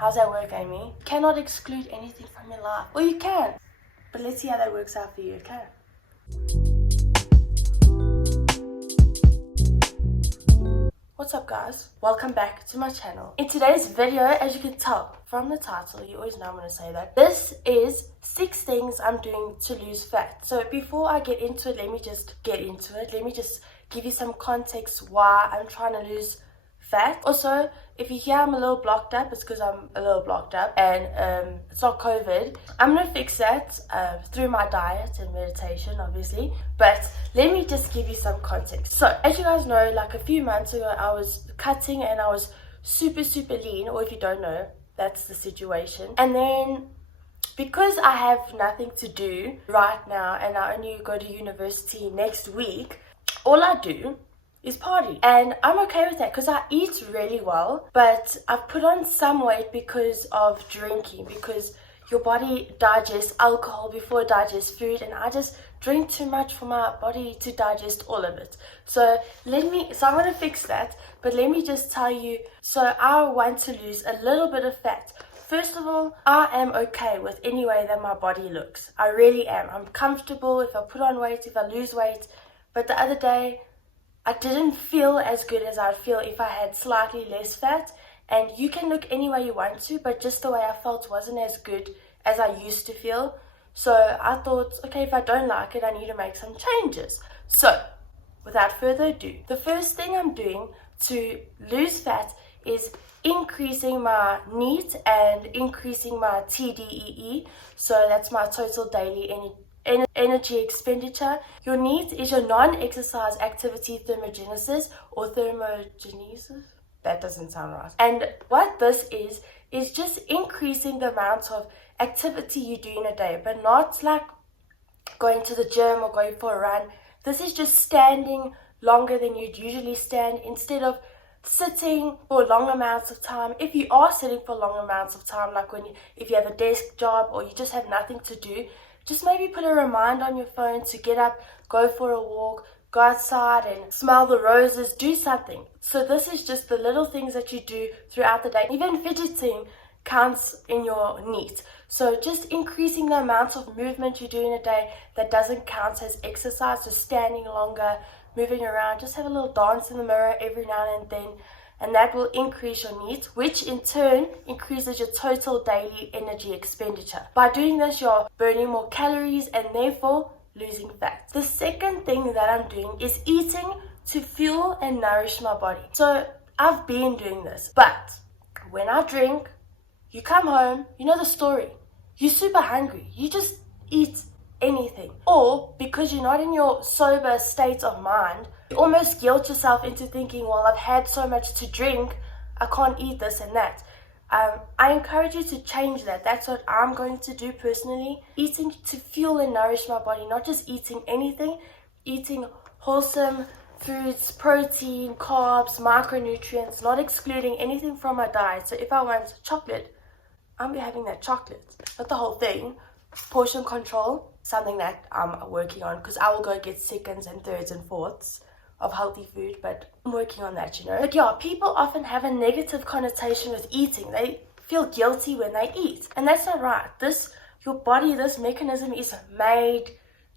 How's that work, Amy? You cannot exclude anything from your life. Or you can. But let's see how that works out for you, okay? What's up, guys? Welcome back to my channel. In today's video, as you can tell from the title, you always know I'm going to say that, this is 6 things I'm doing to lose fat. So before I get into it, let me just get into it. Let me just give you some context why I'm trying to lose fat. Also, if you hear I'm a little blocked up, it's because I'm a little blocked up and it's not COVID. I'm gonna fix that through my diet and meditation, obviously, but let me just give you some context. So as you guys know, like a few months ago I was cutting and I was super lean, or if you don't know, that's the situation. And then because I have nothing to do right now and I only go to university next week, all I do is party, and I'm okay with that because I eat really well, but I've put on some weight because of drinking, because your body digests alcohol before it digests food, and I just drink too much for my body to digest all of it. So I'm gonna fix that, but let me just tell you, so I want to lose a little bit of fat. First of all, I am okay with any way that my body looks. I really am. I'm comfortable if I put on weight, if I lose weight. But the other day I didn't feel as good as I'd feel if I had slightly less fat. And you can look any way you want to, but just the way I felt wasn't as good as I used to feel. So I thought, okay, if I don't like it, I need to make some changes. So without further ado, the first thing I'm doing to lose fat is increasing my NEAT and increasing my TDEE. So that's my total daily energy expenditure. Your NEAT is your non-exercise activity thermogenesis or thermogenesis. That doesn't sound right. And what this is just increasing the amount of activity you do in a day, but not like going to the gym or going for a run. This is just standing longer than you'd usually stand instead of sitting for long amounts of time. If you are sitting for long amounts of time, like if you have a desk job or you just have nothing to do, just maybe put a reminder on your phone to get up, go for a walk, go outside and smell the roses, do something. So this is just the little things that you do throughout the day. Even fidgeting counts in your NEAT. So just increasing the amount of movement you do in a day that doesn't count as exercise, just standing longer, moving around, just have a little dance in the mirror every now and then, and that will increase your NEAT, which in turn increases your total daily energy expenditure. By doing this, you're burning more calories and therefore losing fat. The second thing that I'm doing is eating to fuel and nourish my body. So I've been doing this, but when I drink, you come home, you know the story. You're super hungry. You just eat anything. Or because you're not in your sober state of mind, you almost guilt yourself into thinking, well, I've had so much to drink, I can't eat this and that. I encourage you to change that. That's what I'm going to do personally. Eating to fuel and nourish my body, not just eating anything, eating wholesome foods, protein, carbs, micronutrients, not excluding anything from my diet. So if I want chocolate, I'm having that chocolate, not the whole thing. Portion control, something that I'm working on, because I will go get seconds and thirds and fourths of healthy food, but I'm working on that, you know. But yeah, people often have a negative connotation with eating. They feel guilty when they eat, and that's not right. Your body, this mechanism is made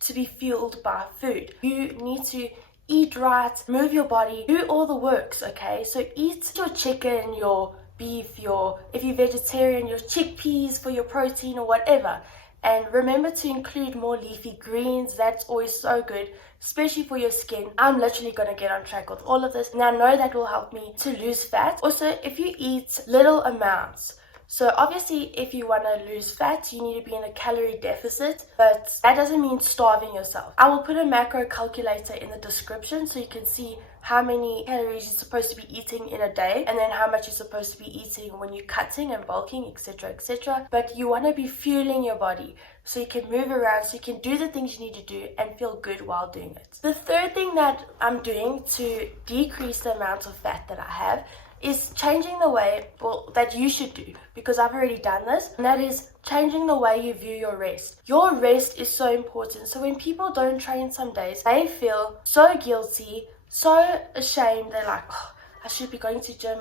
to be fueled by food. You need to eat right, move your body, do all the works, okay? So eat your chicken, your beef, if you're vegetarian, your chickpeas for your protein or whatever. And remember to include more leafy greens. That's always so good, especially for your skin. I'm literally going to get on track with all of this, and I know that will help me to lose fat. Also, if you eat little amounts, so obviously if you want to lose fat, you need to be in a calorie deficit, but that doesn't mean starving yourself. I will put a macro calculator in the description so you can see how many calories you're supposed to be eating in a day, and then how much you're supposed to be eating when you're cutting and bulking, etc, etc. But you want to be fueling your body so you can move around, so you can do the things you need to do and feel good while doing it. The third thing that I'm doing to decrease the amount of fat that I have is changing the way, well, that you should do, because I've already done this, and that is changing the way you view your rest. Your rest is so important. So when people don't train some days, they feel so guilty, so ashamed. They're like, oh, I should be going to gym,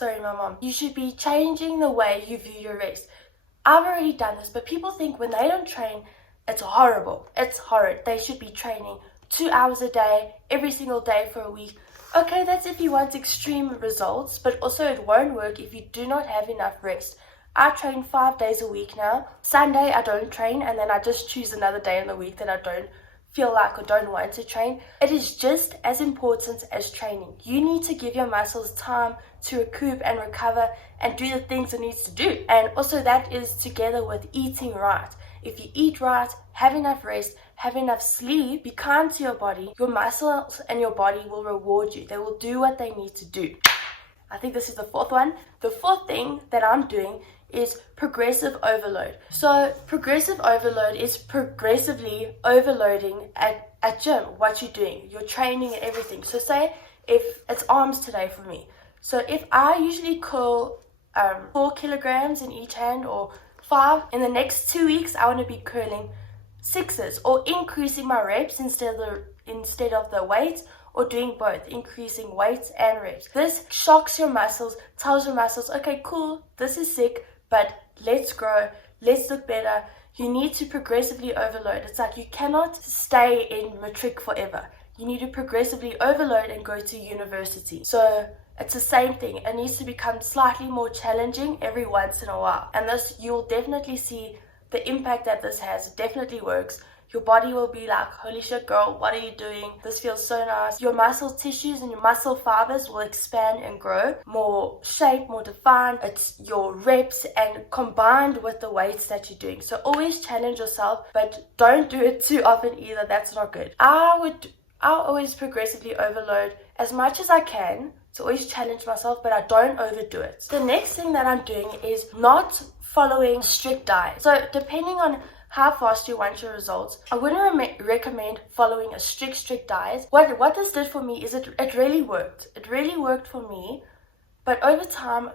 sorry my mom, you should be changing the way you view your rest. I've already done this, but people think when they don't train, it's horrible. It's horrid. They should be training 2 hours a day, every single day for a week. Okay, that's if you want extreme results, but also it won't work if you do not have enough rest. I train 5 days a week now. Sunday I don't train, and then I just choose another day in the week that I don't feel like or don't want to train. It is just as important as training. You need to give your muscles time to recoup and recover and do the things it needs to do. And also that is together with eating right. If you eat right, have enough rest, have enough sleep, be kind to your body, your muscles and your body will reward you. They will do what they need to do. I think this is the fourth one. The fourth thing that I'm doing is progressive overload. So progressive overload is progressively overloading at gym what you're doing, your training and everything. So say if it's arms today for me. So if I usually curl 4 kilograms in each hand or 5, in the next 2 weeks I want to be curling 6s or increasing my reps instead of the weights, or doing both, increasing weights and reps. This shocks your muscles, tells your muscles, okay, cool, this is sick, but let's grow, let's look better. You need to progressively overload. It's like you cannot stay in matric forever. You need to progressively overload and go to university. So it's the same thing. It needs to become slightly more challenging every once in a while. And this, you'll definitely see the impact that this has. It definitely works. Your body will be like, holy shit girl, what are you doing? This feels so nice. Your muscle tissues and your muscle fibers will expand and grow, more shape, more defined. It's your reps and combined with the weights that you're doing. So always challenge yourself, but don't do it too often either. That's not good. I'll always progressively overload as much as I can to always challenge myself, but I don't overdo it. The next thing that I'm doing is not following strict diet. So depending on how fast you want your results, I wouldn't recommend following a strict diet. What this did for me is it really worked. It really worked for me, but over time,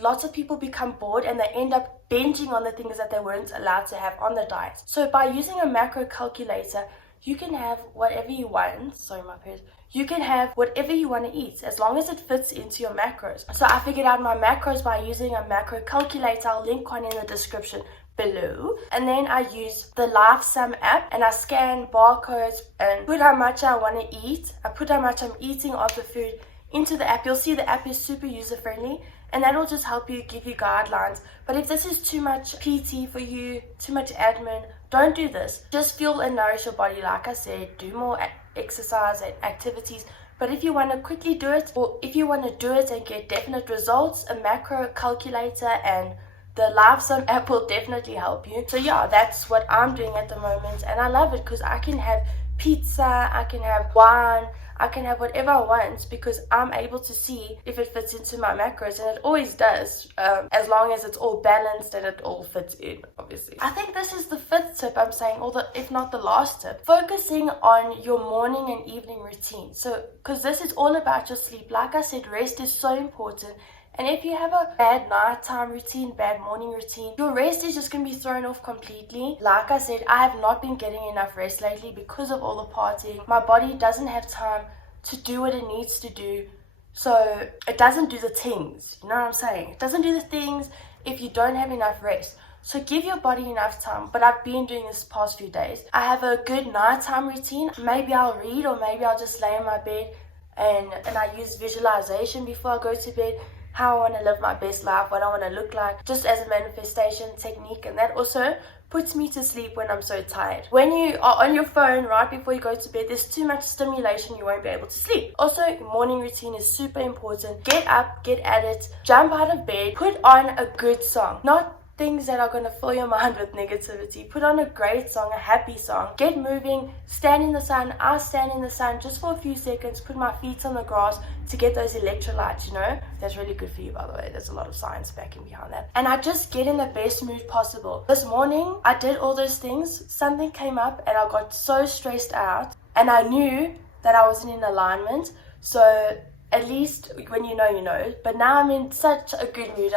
lots of people become bored and they end up binging on the things that they weren't allowed to have on the diet. So by using a macro calculator, you can have whatever you want. Sorry, my pet. You can have whatever you want to eat as long as it fits into your macros. So I figured out my macros by using a macro calculator. I'll link one in the description below. And then I use the Lifesum app and I scan barcodes and put how much I want to eat. I put how much I'm eating of the food into the app. You'll see the app is super user friendly, and that will just help you, give you guidelines. But if this is too much PT for you, too much admin, don't do this. Just fuel and nourish your body. Like I said, do more exercise and activities. But if you want to quickly do it, or if you want to do it and get definite results, a macro calculator and the Lifesum app will definitely help you. So yeah, that's what I'm doing at the moment, and I love it because I can have pizza, I can have wine, I can have whatever I want because I'm able to see if it fits into my macros, and it always does, as long as it's all balanced and it all fits in, obviously. I think this is the fifth tip I'm saying, or if not the last tip, focusing on your morning and evening routine. So, because this is all about your sleep. Like I said, rest is so important. And if you have a bad nighttime routine, bad morning routine, your rest is just going to be thrown off completely. Like I said, I have not been getting enough rest lately because of all the partying. My body doesn't have time to do what it needs to do. So it doesn't do the things. You know what I'm saying? It doesn't do the things if you don't have enough rest. So give your body enough time. But I've been doing this past few days. I have a good nighttime routine. Maybe I'll read, or maybe I'll just lay in my bed and I use visualization before I go to bed. How I want to live my best life, what I want to look like, just as a manifestation technique. And that also puts me to sleep when I'm so tired. When you are on your phone right before you go to bed, there's too much stimulation, you won't be able to sleep. Also, morning routine is super important. Get up, get at it, jump out of bed, put on a good song. Not things that are going to fill your mind with negativity. Put on a great song, a happy song. Get moving, stand in the sun. I stand in the sun just for a few seconds, put my feet on the grass to get those electrolytes, you know. That's really good for you, by the way. There's a lot of science backing behind that. And I just get in the best mood possible. This morning, I did all those things. Something came up and I got so stressed out. And I knew that I wasn't in alignment. So at least when you know, you know. But now I'm in such a good mood.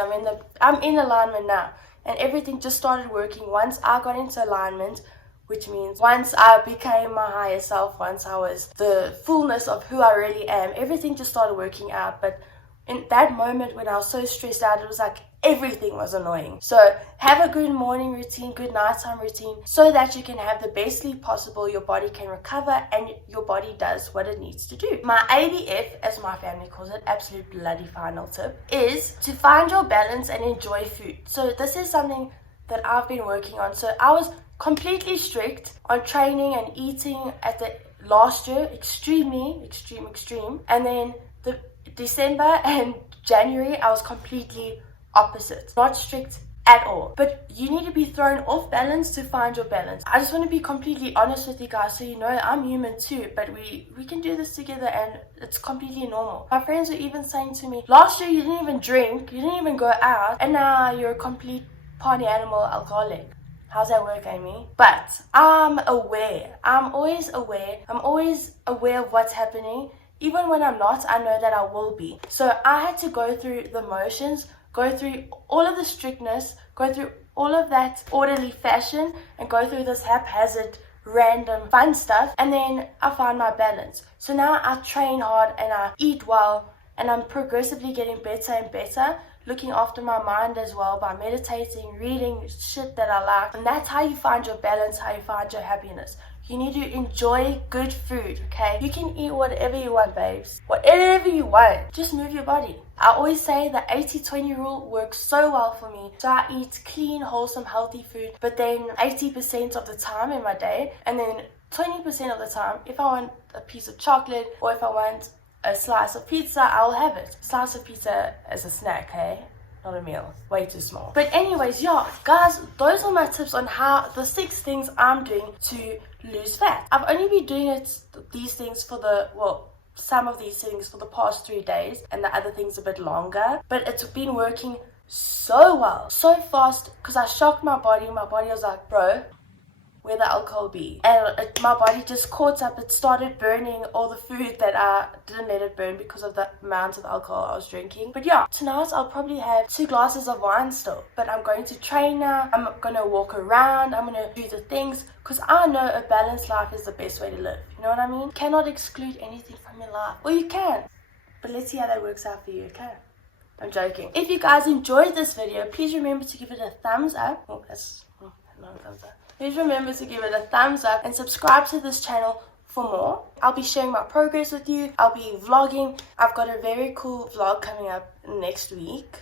I'm in alignment now. And everything just started working once I got into alignment, which means once I became my higher self, once I was the fullness of who I really am, everything just started working out. But in that moment when I was so stressed out, it was like everything was annoying. So have a good morning routine, good nighttime routine, so that you can have the best sleep possible, your body can recover, and your body does what it needs to do. My ABF, as my family calls it, absolute bloody final tip, is to find your balance and enjoy food. So this is something that I've been working on. So I was completely strict on training and eating at the last year, extreme. And then the December and January, I was completely opposite, not strict at all. But you need to be thrown off balance to find your balance. I just want to be completely honest with you guys, so you know I'm human too, but we can do this together, and it's completely normal. My friends were even saying to me, last year you didn't even drink, you didn't even go out, and now you're a complete party animal alcoholic. How's that work, Amy? But I'm aware. I'm always aware. I'm always aware of what's happening. Even when I'm not, I know that I will be. So I had to go through the motions, go through all of the strictness, go through all of that orderly fashion, and go through this haphazard, random, fun stuff. And then I find my balance. So now I train hard and I eat well, and I'm progressively getting better and better, looking after my mind as well by meditating, reading shit that I like. And that's how you find your balance, how you find your happiness. You need to enjoy good food, okay? You can eat whatever you want, babes. Whatever you want. Just move your body. I always say the 80-20 rule works so well for me. So I eat clean, wholesome, healthy food, but then 80% of the time in my day, and then 20% of the time, if I want a piece of chocolate or if I want a slice of pizza, I'll have it. Slice of pizza as a snack, hey? Not a meal. Way too small. But anyways, yeah, guys, those are my tips on how the 6 things I'm doing to lose fat. I've only been doing these things for some of these things for the past 3 days, and the other things a bit longer. But it's been working so well, so fast, because I shocked my body. My body was like, bro, where the alcohol be? And my body just caught up. It started burning all the food that I didn't let it burn because of the amount of alcohol I was drinking. But yeah, tonight I'll probably have 2 glasses of wine still. But I'm going to train now. I'm going to walk around. I'm going to do the things, because I know a balanced life is the best way to live. You know what I mean? You cannot exclude anything from your life. Or you can. But let's see how that works out for you, okay? I'm joking. If you guys enjoyed this video, please remember to give it a thumbs up. Oh, that's not a thumbs up. Please remember to give it a thumbs up and subscribe to this channel for more. I'll be sharing my progress with you. I'll be vlogging. I've got a very cool vlog coming up next week.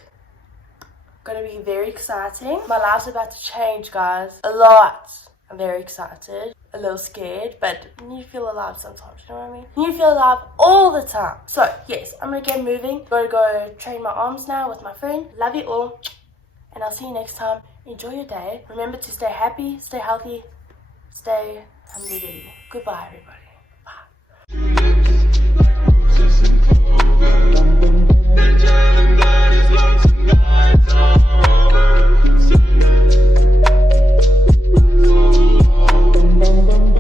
Gonna be very exciting. My life's about to change, guys. A lot. I'm very excited. A little scared, but you feel alive sometimes, you know what I mean? You feel alive all the time. So, yes, I'm gonna get moving. Gotta go train my arms now with my friend. Love you all. And I'll see you next time. Enjoy your day. Remember to stay happy, stay healthy, stay hamdulillah. Goodbye, everybody.